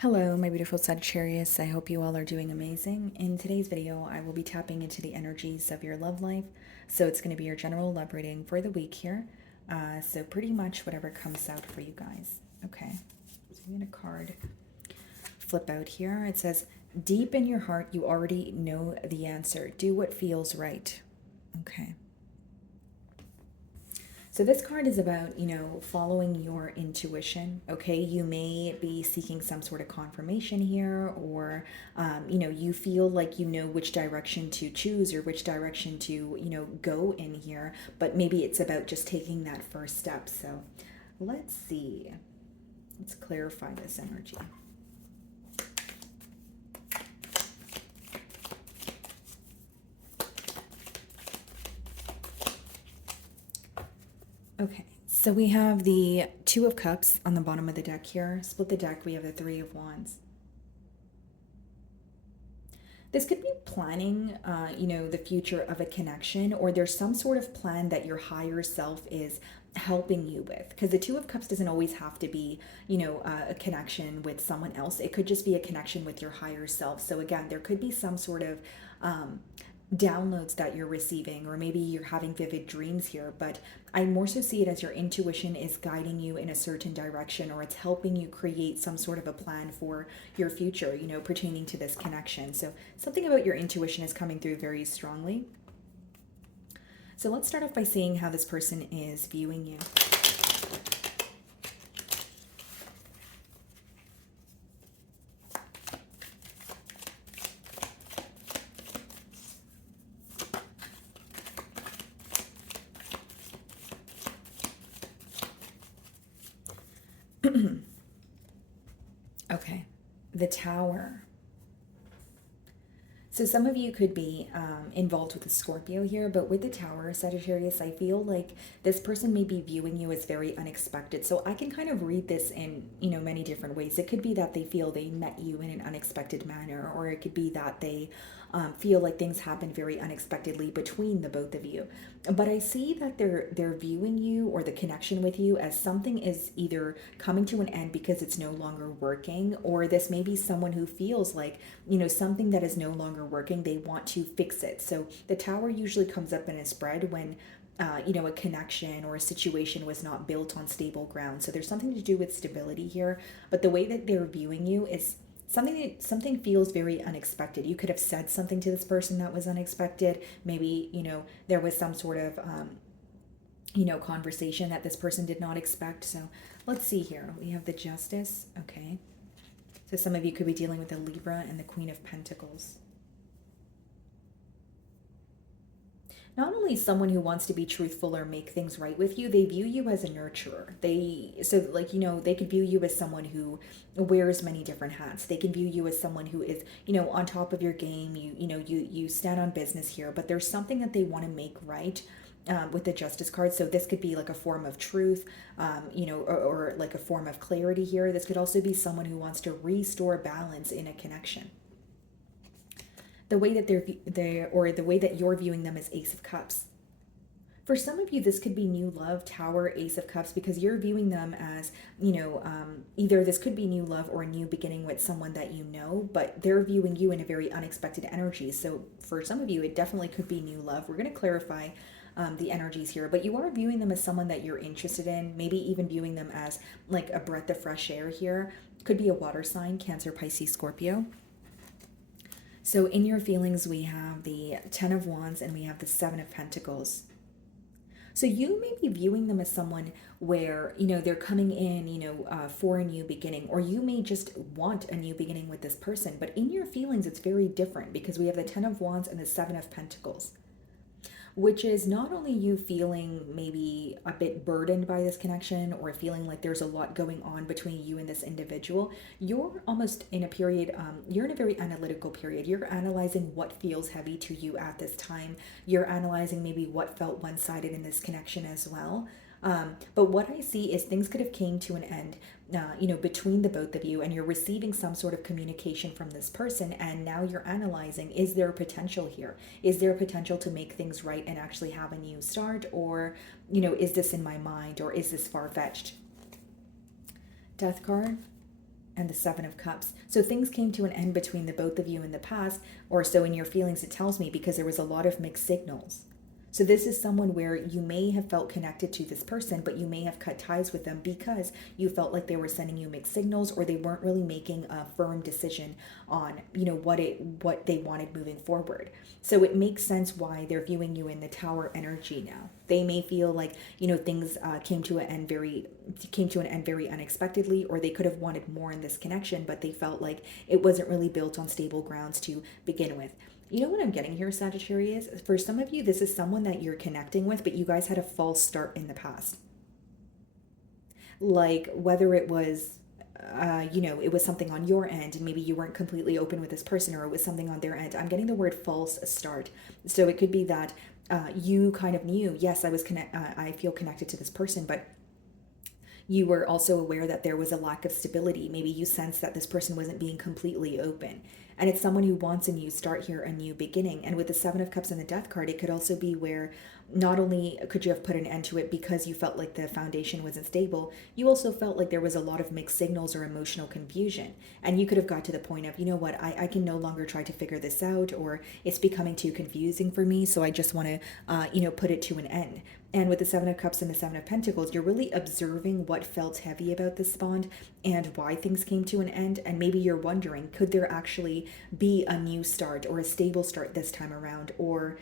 Hello, my beautiful Sagittarius. I hope you all are doing amazing. In today's video, I will be tapping into the energies of your love life. So it's going to be your general love reading for the week here. So pretty much whatever comes out for you guys. Okay, so I'm going to card flip out here. It says, deep in your heart, you already know the answer. Do what feels right. Okay. So this card is about, following your intuition. Okay, you may be seeking some sort of confirmation here, or, you feel like you know which direction to choose or which direction to, go in here. But maybe it's about just taking that first step. So let's see. Let's clarify this energy. Okay, so we have the Two of Cups on the bottom of the deck here. Split the deck, we have the Three of Wands. This could be planning, the future of a connection, or there's some sort of plan that your higher self is helping you with. Because the Two of Cups doesn't always have to be, a connection with someone else. It could just be a connection with your higher self. So again, there could be some sort of downloads that you're receiving, or maybe you're having vivid dreams here, but I more so see it as your intuition is guiding you in a certain direction, or it's helping you create some sort of a plan for your future, pertaining to this connection. So something about your intuition is coming through very strongly. So let's start off by seeing how this person is viewing you. Okay, the Tower. So some of you could be involved with a Scorpio here, but with the Tower, Sagittarius, I feel like this person may be viewing you as very unexpected. So I can kind of read this in, many different ways. It could be that they feel they met you in an unexpected manner, or it could be that they feel like things happen very unexpectedly between the both of you. But I see that they're viewing you, or the connection with you, as something is either coming to an end because it's no longer working, or this may be someone who feels like, something that is no longer working, they want to fix it. So the Tower usually comes up in a spread when a connection or a situation was not built on stable ground. So there's something to do with stability here, but the way that they're viewing you is something feels very unexpected. You could have said something to this person that was unexpected. Maybe, there was some sort of, conversation that this person did not expect. So let's see here. We have the Justice. Okay. So some of you could be dealing with the Libra and the Queen of Pentacles. Not only someone who wants to be truthful or make things right with you, they view you as a nurturer. They could view you as someone who wears many different hats. They can view you as someone who is, on top of your game. You stand on business here, but there's something that they want to make right. With the Justice card. So this could be like a form of truth, or like a form of clarity here. This could also be someone who wants to restore balance in a connection. The way that the way that you're viewing them is Ace of Cups. For some of you, this could be new love, Tower, Ace of Cups, because you're viewing them as, either this could be new love or a new beginning with someone that you know, but they're viewing you in a very unexpected energy. So for some of you, it definitely could be new love. We're going to clarify the energies here, but you are viewing them as someone that you're interested in, maybe even viewing them as like a breath of fresh air here. Could be a water sign, Cancer, Pisces, Scorpio. So in your feelings, we have the Ten of Wands and we have the Seven of Pentacles. So you may be viewing them as someone where, they're coming in, for a new beginning, or you may just want a new beginning with this person. But in your feelings, it's very different because we have the Ten of Wands and the Seven of Pentacles, which is not only you feeling maybe a bit burdened by this connection, or feeling like there's a lot going on between you and this individual. You're almost in a period, you're in a very analytical period. You're analyzing what feels heavy to you at this time. You're analyzing maybe what felt one-sided in this connection as well. But what I see is things could have came to an end, between the both of you, and you're receiving some sort of communication from this person, and now you're analyzing, is there potential here? Is there potential to make things right and actually have a new start? Or, is this in my mind, or is this far-fetched? Death card. and the Seven of Cups. So things came to an end between the both of you in the past, or so in your feelings it tells me, because there was a lot of mixed signals. So this is someone where you may have felt connected to this person, but you may have cut ties with them because you felt like they were sending you mixed signals, or they weren't really making a firm decision on, what they wanted moving forward. So it makes sense why they're viewing you in the Tower energy now. They may feel like, things came to an end very unexpectedly, or they could have wanted more in this connection, but they felt like it wasn't really built on stable grounds to begin with. You know what I'm getting here, Sagittarius? For some of you, this is someone that you're connecting with, but you guys had a false start in the past. Like whether it was, it was something on your end, and maybe you weren't completely open with this person, or it was something on their end. I'm getting the word false start. So it could be that you kind of knew, yes, I feel connected to this person, but you were also aware that there was a lack of stability. Maybe you sensed that this person wasn't being completely open. And it's someone who wants a new start here, a new beginning. And with the Seven of Cups and the Death card, it could also be where not only could you have put an end to it because you felt like the foundation wasn't stable, you also felt like there was a lot of mixed signals or emotional confusion. And you could have got to the point of, you know what, I can no longer try to figure this out, or it's becoming too confusing for me, so I just want to, put it to an end. And with the Seven of Cups and the Seven of Pentacles, you're really observing what felt heavy about this bond and why things came to an end. And maybe you're wondering, could there actually be a new start or a stable start this time around? Or,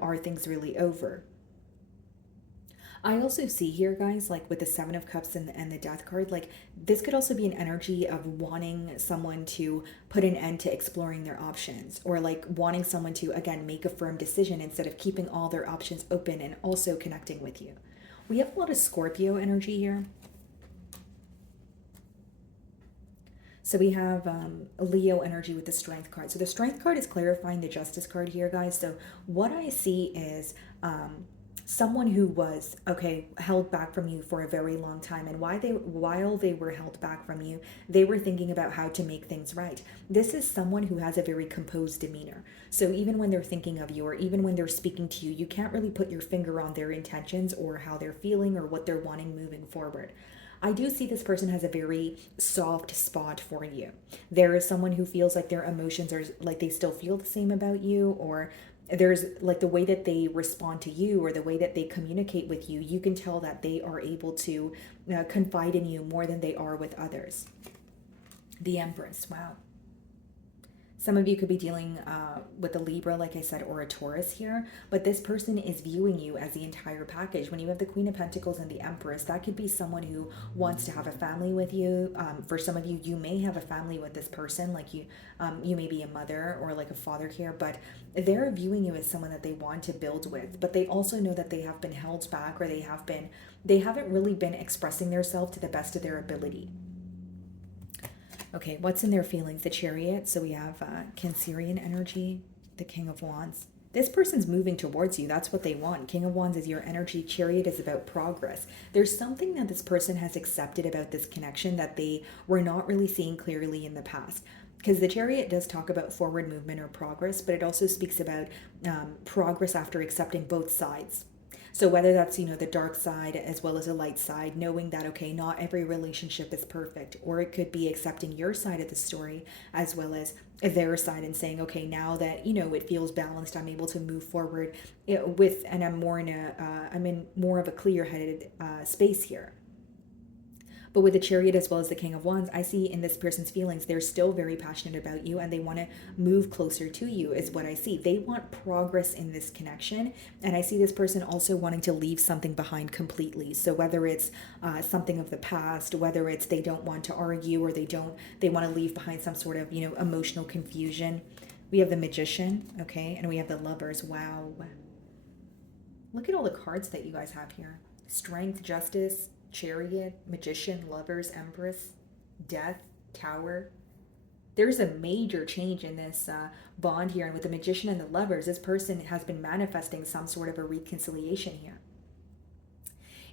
are things really over? I also see here, guys, like with the Seven of Cups and the Death card, like this could also be an energy of wanting someone to put an end to exploring their options, or like wanting someone to, again, make a firm decision instead of keeping all their options open and also connecting with you. We have a lot of Scorpio energy here. So we have Leo energy with the Strength card. So the Strength card is clarifying the Justice card here, guys. So what I see is someone who was held back from you for a very long time, and while they were held back from you, they were thinking about how to make things right. This is someone who has a very composed demeanor, so even when they're thinking of you, or even when they're speaking to you, you can't really put your finger on their intentions or how they're feeling or what they're wanting moving forward. I do see this person has a very soft spot for you. There is someone who feels like their emotions are like they still feel the same about you, or there's like the way that they respond to you, or the way that they communicate with you, you can tell that they are able to confide in you more than they are with others. The Empress, wow. Some of you could be dealing with a Libra, like I said, or a Taurus here, but this person is viewing you as the entire package. When you have the Queen of Pentacles and the Empress, that could be someone who wants to have a family with you. For some of you, you may have a family with this person, like you may be a mother or like a father here, but they're viewing you as someone that they want to build with, but they also know that they have been held back, or they haven't really been expressing themselves to the best of their ability. Okay, what's in their feelings? The Chariot. So we have Cancerian energy, the King of Wands. This person's moving towards you. That's what they want. King of Wands is your energy. Chariot is about progress. There's something that this person has accepted about this connection that they were not really seeing clearly in the past. Because the Chariot does talk about forward movement or progress, but it also speaks about progress after accepting both sides. So whether that's, the dark side as well as a light side, knowing that, okay, not every relationship is perfect, or it could be accepting your side of the story as well as their side and saying, okay, now that, it feels balanced, I'm able to move forward and I'm in more of a clear-headed space here. But with the Chariot as well as the King of Wands, I see in this person's feelings, they're still very passionate about you and they want to move closer to you is what I see. They want progress in this connection. And I see this person also wanting to leave something behind completely. So whether it's something of the past, whether it's they don't want to argue, or they want to leave behind some sort of, emotional confusion. We have the Magician, okay? And we have the Lovers. Wow. Look at all the cards that you guys have here. Strength, Justice, Chariot, Magician, Lovers, Empress, Death, Tower. There's a major change in this bond here. And with the Magician and the Lovers, this person has been manifesting some sort of a reconciliation here.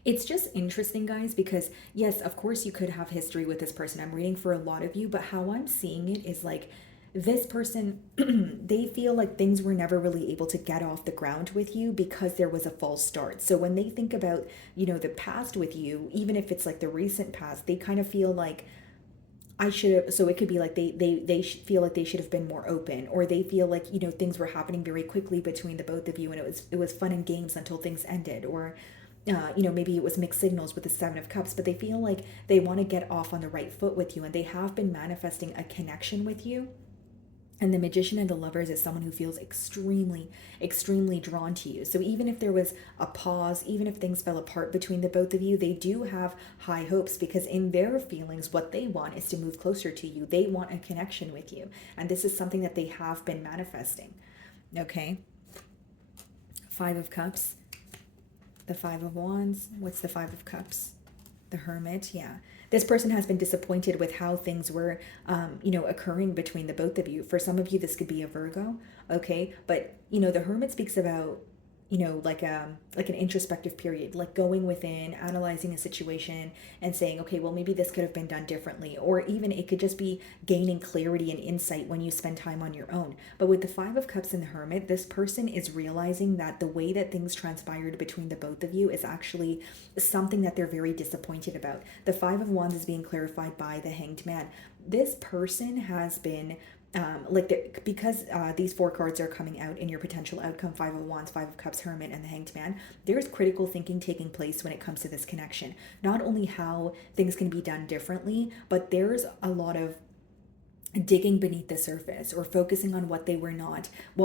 It's just interesting, guys, because yes, of course you could have history with this person. I'm reading for a lot of you, but how I'm seeing it is like this person, they feel like things were never really able to get off the ground with you because there was a false start. So when they think about, the past with you, even if it's like the recent past, they kind of feel like I should have, so it could be like feel like they should have been more open, or they feel like, things were happening very quickly between the both of you, and it was fun and games until things ended. Or maybe it was mixed signals with the Seven of Cups, but they feel like they want to get off on the right foot with you, and they have been manifesting a connection with you. And the Magician and the Lovers is someone who feels extremely, extremely drawn to you. So even if there was a pause, even if things fell apart between the both of you, they do have high hopes, because in their feelings, what they want is to move closer to you. They want a connection with you. And this is something that they have been manifesting. Okay. Five of Cups. The Five of Wands. What's the Five of Cups? The Hermit. Yeah. This person has been disappointed with how things were, occurring between the both of you. For some of you, this could be a Virgo, okay? But, the Hermit speaks about, like an introspective period, like going within, analyzing a situation and saying, okay, well, maybe this could have been done differently. Or even it could just be gaining clarity and insight when you spend time on your own. But with the Five of Cups and the Hermit, this person is realizing that the way that things transpired between the both of you is actually something that they're very disappointed about. The Five of Wands is being clarified by the Hanged Man. This person has been because these four cards are coming out in your potential outcome: Five of Wands, Five of Cups, Hermit, and the Hanged Man. There's critical thinking taking place when it comes to this connection. Not only how things can be done differently, but there's a lot of digging beneath the surface, or focusing on what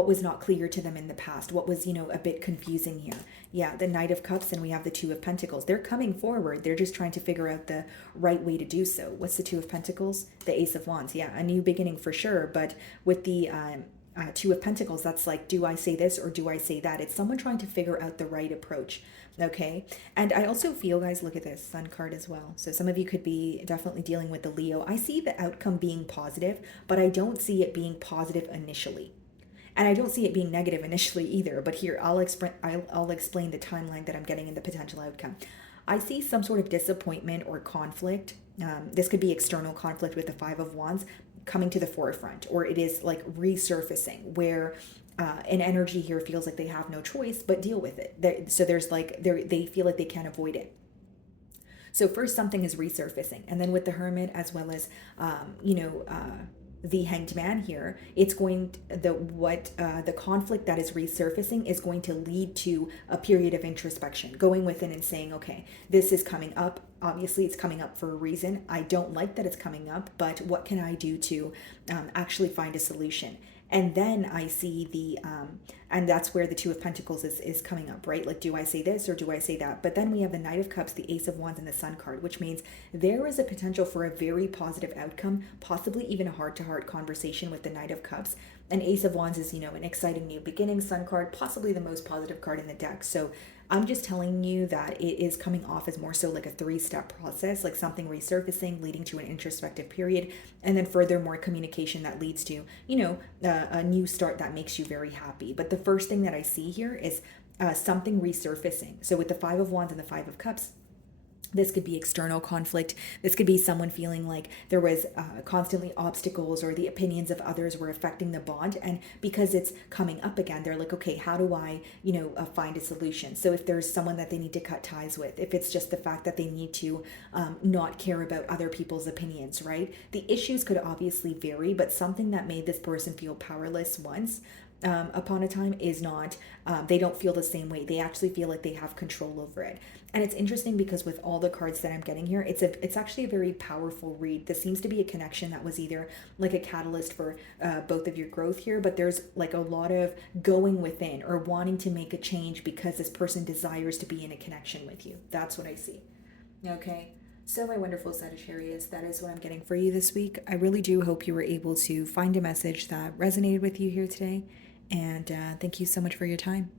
was not clear to them in the past, what was, a bit confusing here. Yeah, the Knight of Cups, and we have the Two of Pentacles. They're coming forward. They're just trying to figure out the right way to do so. What's the Two of Pentacles? The Ace of Wands. Yeah, a new beginning for sure. But with the Two of Pentacles, that's like, do I say this or do I say that? It's someone trying to figure out the right approach. Okay. And I also feel, guys, look at this Sun card as well. So some of you could be definitely dealing with the Leo. I see the outcome being positive, but I don't see it being positive initially. And I don't see it being negative initially either. But here, I'll explain the timeline that I'm getting in the potential outcome. I see some sort of disappointment or conflict. This could be external conflict with the Five of Wands coming to the forefront, or it is like resurfacing, where an energy here feels like they have no choice but deal with it. So there's like they feel like they can't avoid it. So first, something is resurfacing, and then with the Hermit, as well as the Hanged Man here, it's going the conflict that is resurfacing is going to lead to a period of introspection, going within and saying, okay, this is coming up. Obviously, it's coming up for a reason. I don't like that it's coming up, but what can I do to actually find a solution? And then I see and that's where the Two of Pentacles is coming up, right? Like, do I say this or do I say that? But then we have the Knight of Cups, the Ace of Wands, and the Sun card, which means there is a potential for a very positive outcome, possibly even a heart-to-heart conversation with the Knight of Cups. And Ace of Wands is, an exciting new beginning. Sun card, possibly the most positive card in the deck. So I'm just telling you that it is coming off as more so like a three-step process, like something resurfacing, leading to an introspective period, and then further more communication that leads to, a new start that makes you very happy. But the first thing that I see here is something resurfacing. So with the Five of Wands and the Five of Cups, this could be external conflict. This could be someone feeling like there was constantly obstacles, or the opinions of others were affecting the bond. And because it's coming up again, they're like, okay, how do I, find a solution? So if there's someone that they need to cut ties with, if it's just the fact that they need to not care about other people's opinions, right? The issues could obviously vary, but something that made this person feel powerless once upon a time is not, they don't feel the same way. They actually feel like they have control over it. And it's interesting because with all the cards that I'm getting here, it's actually a very powerful read. This seems to be a connection that was either like a catalyst for both of your growth here, but there's like a lot of going within or wanting to make a change because this person desires to be in a connection with you. That's what I see. Okay. So my wonderful Sagittarius, that is what I'm getting for you this week. I really do hope you were able to find a message that resonated with you here today. And thank you so much for your time.